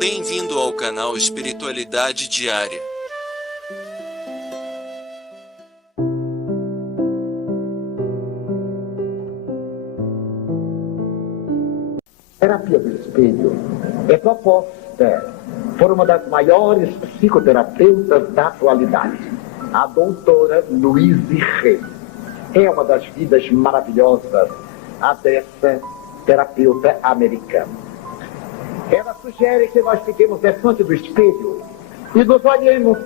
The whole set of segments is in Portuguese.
Bem-vindo ao canal Espiritualidade Diária. Terapia do espelho é proposta por uma das maiores psicoterapeutas da atualidade, a doutora Louise Hay. É uma das vidas maravilhosas dessa terapeuta americana. Ela sugere que nós fiquemos diante do espelho e nos olhemos,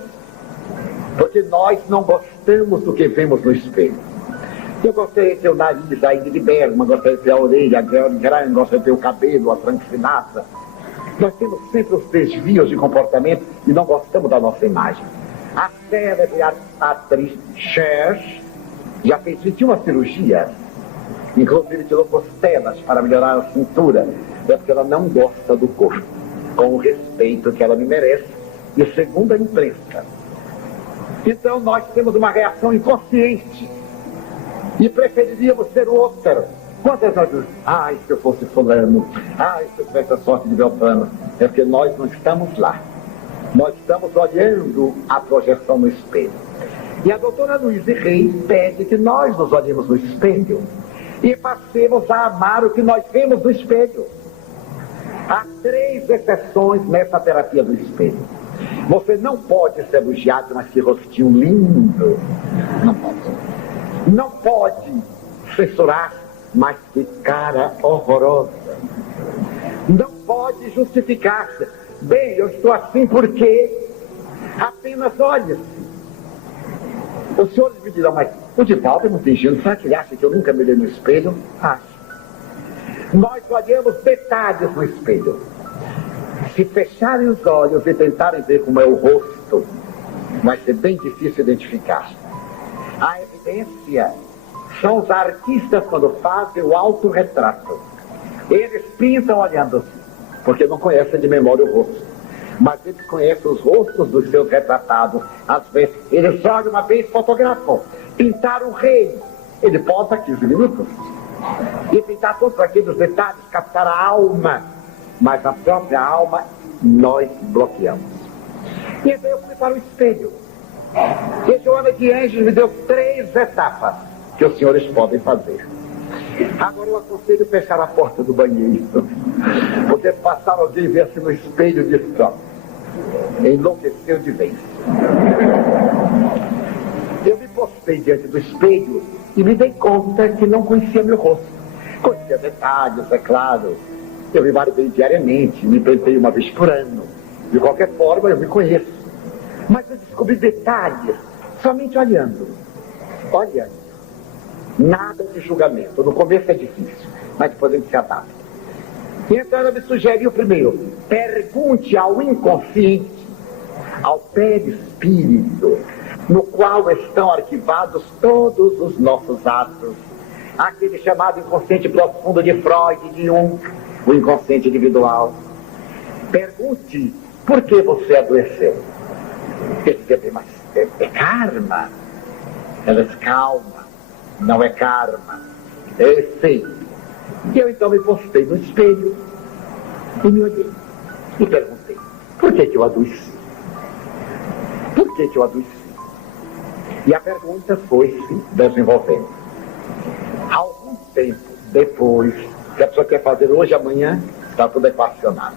porque nós não gostamos do que vemos no espelho. Eu gostei de ter o nariz ainda de Bergman, gostei de ter a orelha grande, gostei de ter o cabelo, a franquinaça. Nós temos sempre os desvios de comportamento e não gostamos da nossa imagem. A célebre atriz Cher já fez 21 cirurgias, inclusive tirou costelas para melhorar a cintura, é porque ela não gosta do corpo, com o respeito que ela me merece, e segundo a imprensa. Então nós temos uma reação inconsciente e preferiríamos ser outra. Quantas vezes, se eu fosse fulano, se eu tivesse a sorte de Beltrano, é porque nós não estamos lá. Nós estamos olhando a projeção no espelho. E a doutora Louise Hay pede que nós nos olhemos no espelho e passemos a amar o que nós vemos no espelho. Há 3 exceções nessa terapia do espelho. Você não pode ser elogiado, mas que rostinho lindo. Não pode. Não pode censurar, mas que cara horrorosa. Não pode justificar-se. Bem, eu estou assim porque apenas olhe-se. Os senhores me dirão, mas o Divaldo é muito ingênuo, será que ele acha que eu nunca me olhei no espelho? Acho. Nós olhamos detalhes no espelho. Se fecharem os olhos e tentarem ver como é o rosto, vai ser bem difícil identificar. A evidência são os artistas quando fazem o autorretrato. Eles pintam olhando-se, porque não conhecem de memória o rosto. Mas eles conhecem os rostos dos seus retratados. Às vezes, eles só uma vez fotografam. Pintaram o rei. Ele posa 15 minutos. E pintar todos aqueles detalhes, captar a alma. Mas a própria alma, nós bloqueamos. E então eu fui para o espelho. E Joana de Anjos me deu 3 etapas que os senhores podem fazer. Agora eu aconselho fechar a porta do banheiro. Porque passar alguém ver-se no espelho e diz, enlouqueceu de vez. Eu me postei diante do espelho e me dei conta que não conhecia meu rosto. Conhecia detalhes, é claro. Eu me barbei diariamente, me pentei uma vez por ano. De qualquer forma, eu me conheço. Mas eu descobri detalhes somente olhando. Olhando. Nada de julgamento. No começo é difícil, mas depois a gente se adapta. E então ela me sugeriu primeiro, pergunte ao inconsciente, ao perispírito, no qual estão arquivados todos os nossos atos. Aquele chamado inconsciente profundo de Freud e de Jung, o inconsciente individual. Pergunte, por que você adoeceu? Ele disse, mas é karma. Ela disse, calma. Não é karma, é efeito. E eu então me postei no espelho e me olhei e perguntei, por que eu adoeci? Por que eu adoeci? E a pergunta foi se desenvolvendo. Algum tempo depois, que a pessoa quer fazer hoje, amanhã, está tudo equacionado.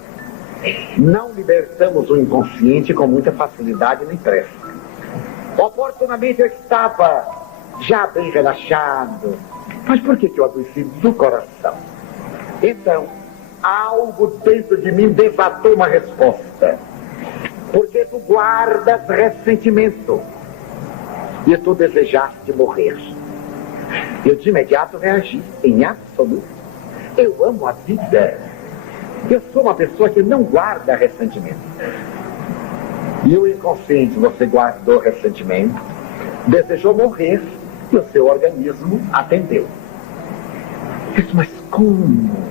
Não libertamos o inconsciente com muita facilidade nem pressa. Oportunamente eu estava já bem relaxado. Mas por que eu adoeci do coração? Então, algo dentro de mim desatou uma resposta. Porque tu guardas ressentimento. E tu desejaste morrer. Eu de imediato reagi, em absoluto. Eu amo a vida. Eu sou uma pessoa que não guarda ressentimento. E o inconsciente, você guardou ressentimento, desejou morrer, e o seu organismo atendeu. Disse, mas como?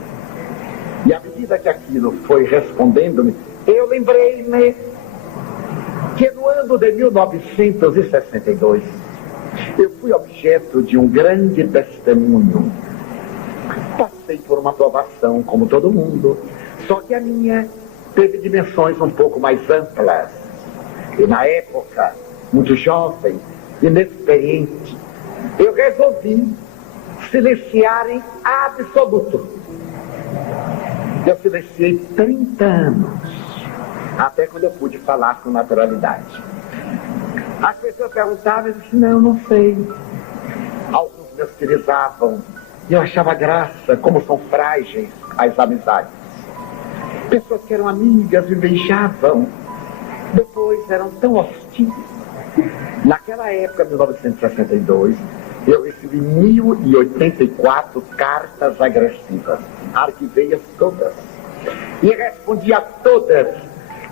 E à medida que aquilo foi respondendo-me, eu lembrei-me que no ano de 1962 eu fui objeto de um grande testemunho. Passei por uma provação como todo mundo, só que a minha teve dimensões um pouco mais amplas. E na época, muito jovem, inexperiente, eu resolvi silenciar em absoluto. Eu silenciei 30 anos, até quando eu pude falar com naturalidade. As pessoas perguntavam e eu disse, não, eu não sei. Alguns me hostilizavam, e eu achava graça, como são frágeis as amizades. Pessoas que eram amigas me beijavam, depois eram tão hostis. Naquela época, 1962, eu recebi 1084 cartas agressivas. Arquivei-as todas. E respondi a todas.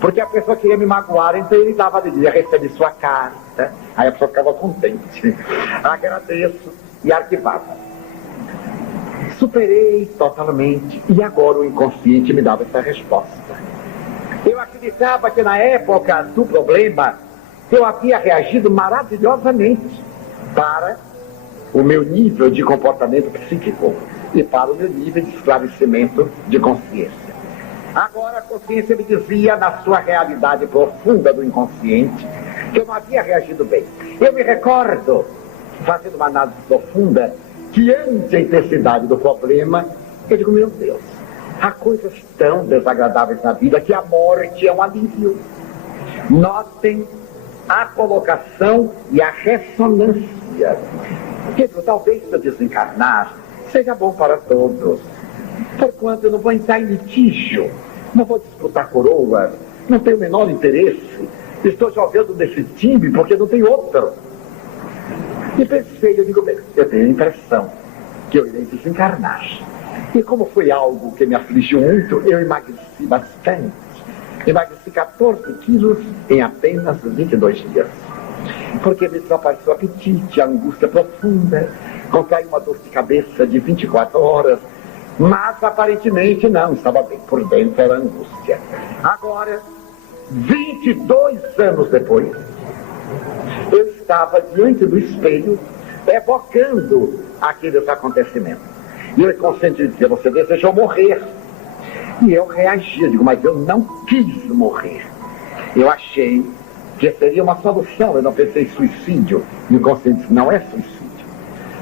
Porque a pessoa queria me magoar, então ele dava de dia, recebi sua carta. Aí a pessoa ficava contente. Agradeço e arquivava. Superei totalmente. E agora o inconsciente me dava essa resposta. Eu acreditava que na época do problema eu havia reagido maravilhosamente para o meu nível de comportamento psíquico e para o meu nível de esclarecimento de consciência. Agora a consciência me dizia, na sua realidade profunda do inconsciente, que eu não havia reagido bem. Eu me recordo, fazendo uma análise profunda, que ante a intensidade do problema, eu digo, meu Deus, há coisas tão desagradáveis na vida que a morte é um alívio. Notem a colocação e a ressonância. Porque talvez se eu desencarnar, seja bom para todos. Porquanto eu não vou entrar em litígio, não vou disputar coroas, não tenho o menor interesse, estou jogando nesse time porque não tem outro. E pensei, eu digo, bem, eu tenho a impressão que eu irei desencarnar. E como foi algo que me afligiu muito, eu emagreci bastante. Emagreci 14 quilos em apenas 22 dias. Porque me desapareceu o apetite, a angústia profunda, contraí uma dor de cabeça de 24 horas, mas aparentemente não, estava bem, por dentro era angústia. Agora, 22 anos depois, eu estava diante do espelho, evocando aqueles acontecimentos. E eu consenti dizer, você desejou morrer. E eu reagi, digo, mas eu não quis morrer. Eu achei que seria uma solução, eu não pensei em suicídio. E o consciente disse, não é suicídio.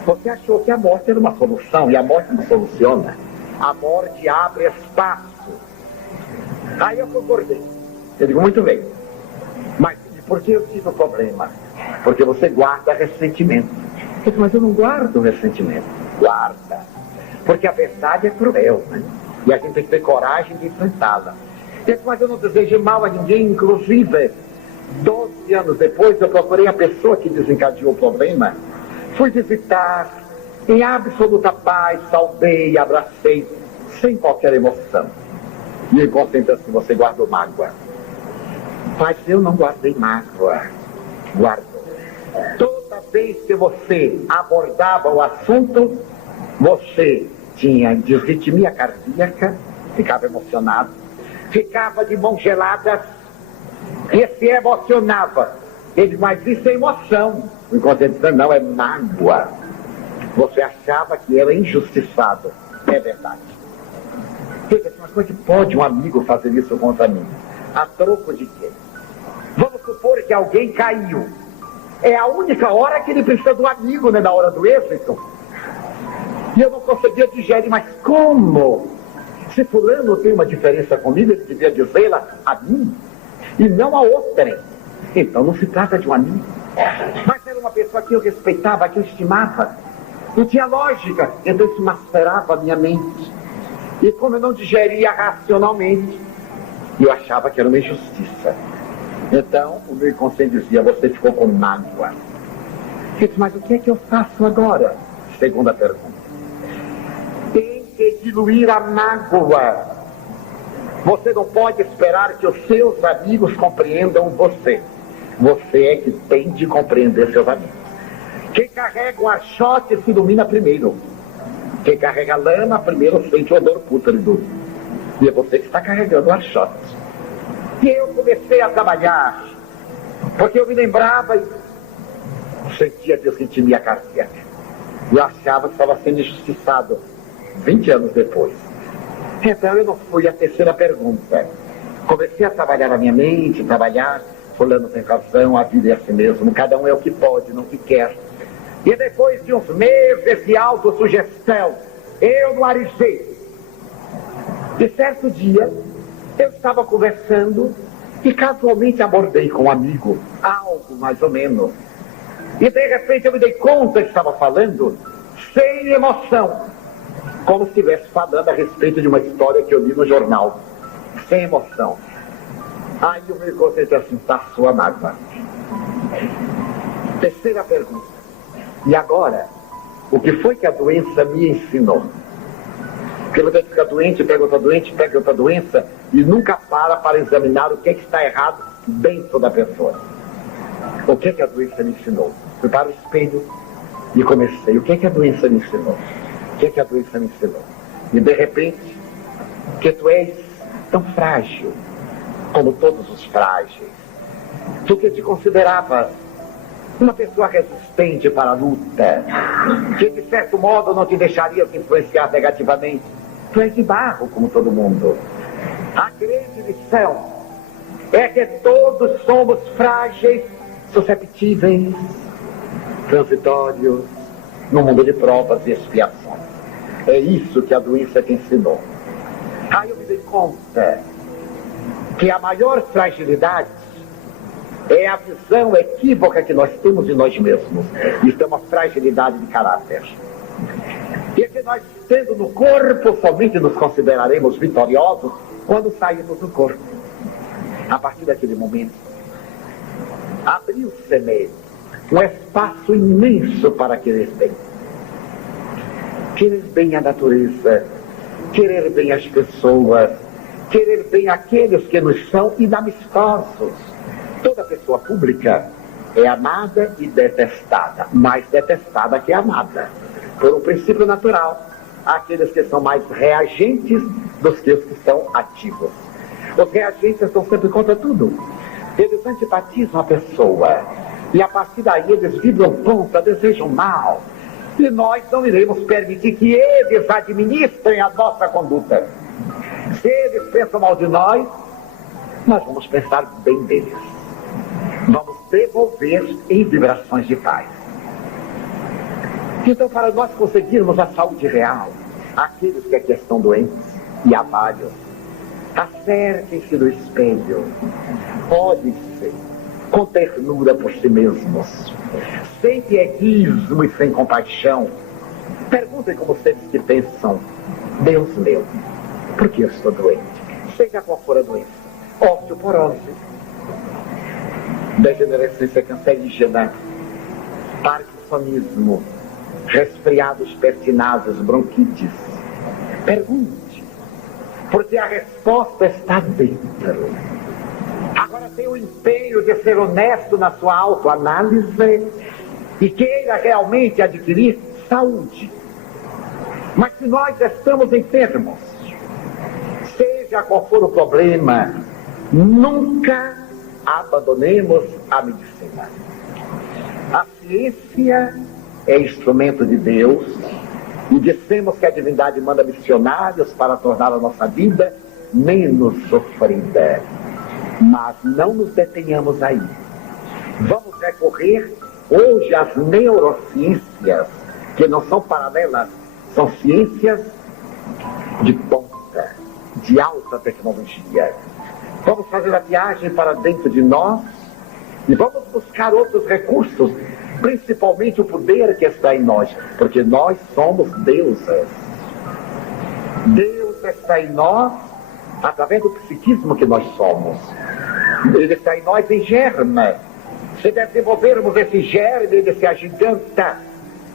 Você achou que a morte era uma solução, e a morte não soluciona. A morte abre espaço. Aí eu concordei. Eu digo, muito bem. Mas por que eu tive o problema? Porque você guarda ressentimento. Eu digo, mas eu não guardo ressentimento. Guarda. Porque a verdade é cruel, né? E a gente tem que ter coragem de enfrentá-la. Eu digo, mas eu não desejo mal a ninguém, inclusive 12 anos depois eu procurei a pessoa que desencadeou o problema. Fui visitar em absoluta paz, saudei, abracei, sem qualquer emoção. E o inconsciente assim, você guardou mágoa. Mas eu não guardei mágoa. Guardou. Toda vez que você abordava o assunto, você tinha disritmia cardíaca, ficava emocionado, ficava de mãos geladas e se emocionava. Ele, mas isso é emoção. O inconsciente dizendo, não, é mágoa. Você achava que era injustiçado. É verdade. Mas como é que pode um amigo fazer isso contra mim? A troco de quê? Vamos supor que alguém caiu. É a única hora que ele precisa do amigo, né? Na hora do êxito. E eu não conseguia digerir, mas como? Se fulano tem uma diferença comigo, ele devia dizê-la a mim e não a outrem. Então não se trata de um amigo. Mas era uma pessoa que eu respeitava, que eu estimava. Não tinha lógica, então isso mascarava a minha mente. E como eu não digeria racionalmente, eu achava que era uma injustiça. Então o meu inconsciente dizia, você ficou com mágoa. Eu disse, mas o que é que eu faço agora? Segunda pergunta. Tem que diluir a mágoa. Você não pode esperar que os seus amigos compreendam você. Você é que tem de compreender seus amigos. Quem carrega o archote se ilumina primeiro. Quem carrega a lama primeiro sente o odor pútrido. E é você que está carregando o archote. E eu comecei a trabalhar, porque eu me lembrava e sentia disritmia cardíaca. Eu achava que estava sendo injustiçado 20 anos depois. Então eu não fui à terceira pergunta. Comecei a trabalhar a minha mente, fulano tem razão, a vida é assim mesmo, cada um é o que pode, não o que quer. E depois de uns meses de autossugestão, eu no arisei. E certo dia, eu estava conversando e casualmente abordei com um amigo, algo mais ou menos. E de repente eu me dei conta que estava falando sem emoção, como se estivesse falando a respeito de uma história que eu li no jornal, sem emoção. Aí eu me concentrei assim, passou a mágoa. Terceira pergunta. E agora, o que foi que a doença me ensinou? Porque você fica doente, pega outra doença e nunca para examinar o que está errado dentro da pessoa. O que a doença me ensinou? Fui para o espelho e comecei. O que a doença me ensinou? O que a doença me ensinou? E de repente, que tu és tão frágil, como todos os frágeis. Tu que te consideravas uma pessoa resistente para a luta, que de certo modo não te deixaria se influenciar negativamente. Tu és de barro, como todo mundo. A grande lição é que todos somos frágeis, susceptíveis, transitórios, no mundo de provas e expiações. É isso que a doença te ensinou. Aí eu me dei conta que a maior fragilidade é a visão equívoca que nós temos de nós mesmos. Isso é uma fragilidade de caráter. E que nós, tendo no corpo, somente nos consideraremos vitoriosos quando sairmos do corpo. A partir daquele momento, abriu-se-me um espaço imenso para querer bem. Querer bem a natureza, querer bem as pessoas, querer bem aqueles que nos são inamistosos. Toda pessoa pública é amada e detestada, mais detestada que amada, por um princípio natural. Aqueles que são mais reagentes dos que os que são ativos. Os reagentes estão sempre contra tudo. Eles antipatizam a pessoa e a partir daí eles vibram contra, desejam mal. E nós não iremos permitir que eles administrem a nossa conduta. Se eles pensam mal de nós vamos pensar bem deles. Vamos devolver em vibrações de paz. Então, para nós conseguirmos a saúde real, aqueles que aqui estão doentes, e há vários, acerquem-se no espelho, olhem-se com ternura por si mesmos, sem pieguismo e sem compaixão. Perguntem como vocês que pensam: Deus meu, por que eu estou doente? Seja qual for a doença: osteoporose, degenerescência cancerígena, parkinsonismo, resfriados pertinases, bronquites. Pergunte, porque a resposta está dentro. Agora tenha o empenho de ser honesto na sua autoanálise e queira realmente adquirir saúde. Mas se nós estamos enfermos, seja qual for o problema, nunca abandonemos a medicina. A ciência é instrumento de Deus e dissemos que a divindade manda missionários para tornar a nossa vida menos sofrida. Mas não nos detenhamos aí. Vamos recorrer hoje às neurociências, que não são paralelas, são ciências de ponta, de alta tecnologia. Vamos fazer a viagem para dentro de nós e vamos buscar outros recursos, principalmente o poder que está em nós, porque nós somos deuses. Deus está em nós através do psiquismo que nós somos. Ele está em nós em germe. Se desenvolvermos esse germe, ele se agiganta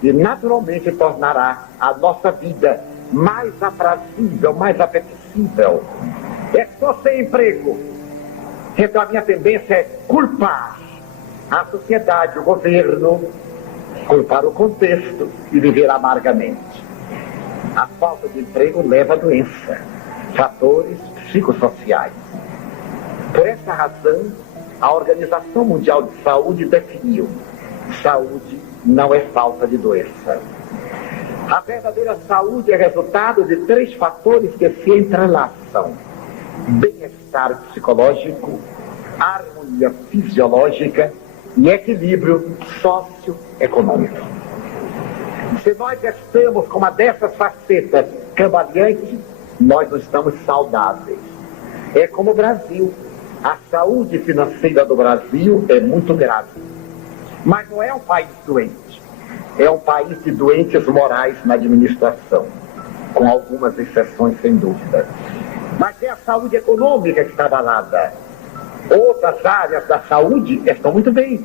e naturalmente tornará a nossa vida mais aprazível, mais apetecível. É só sem emprego. Então a minha tendência é culpar a sociedade, o governo, culpar o contexto e viver amargamente. A falta de emprego leva à doença, fatores psicossociais. Por essa razão, a Organização Mundial de Saúde definiu: saúde não é falta de doença. A verdadeira saúde é resultado de 3 fatores que se entrelaçam: bem-estar psicológico, harmonia fisiológica e equilíbrio socioeconômico. Se nós estamos com uma dessas facetas cambaleantes, nós não estamos saudáveis. É como o Brasil. A saúde financeira do Brasil é muito grave. Mas não é um país doente. É um país de doentes morais na administração, com algumas exceções, sem dúvida. Mas é a saúde econômica que está abalada. Outras áreas da saúde estão muito bem.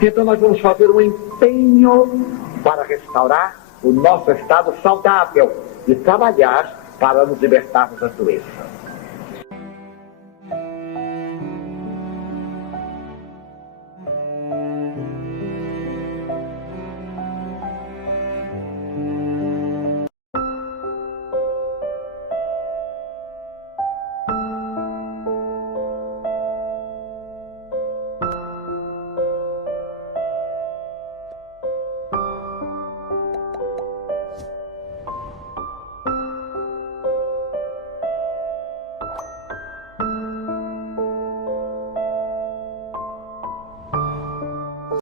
Então nós vamos fazer um empenho para restaurar o nosso estado saudável e trabalhar para nos libertarmos das doenças.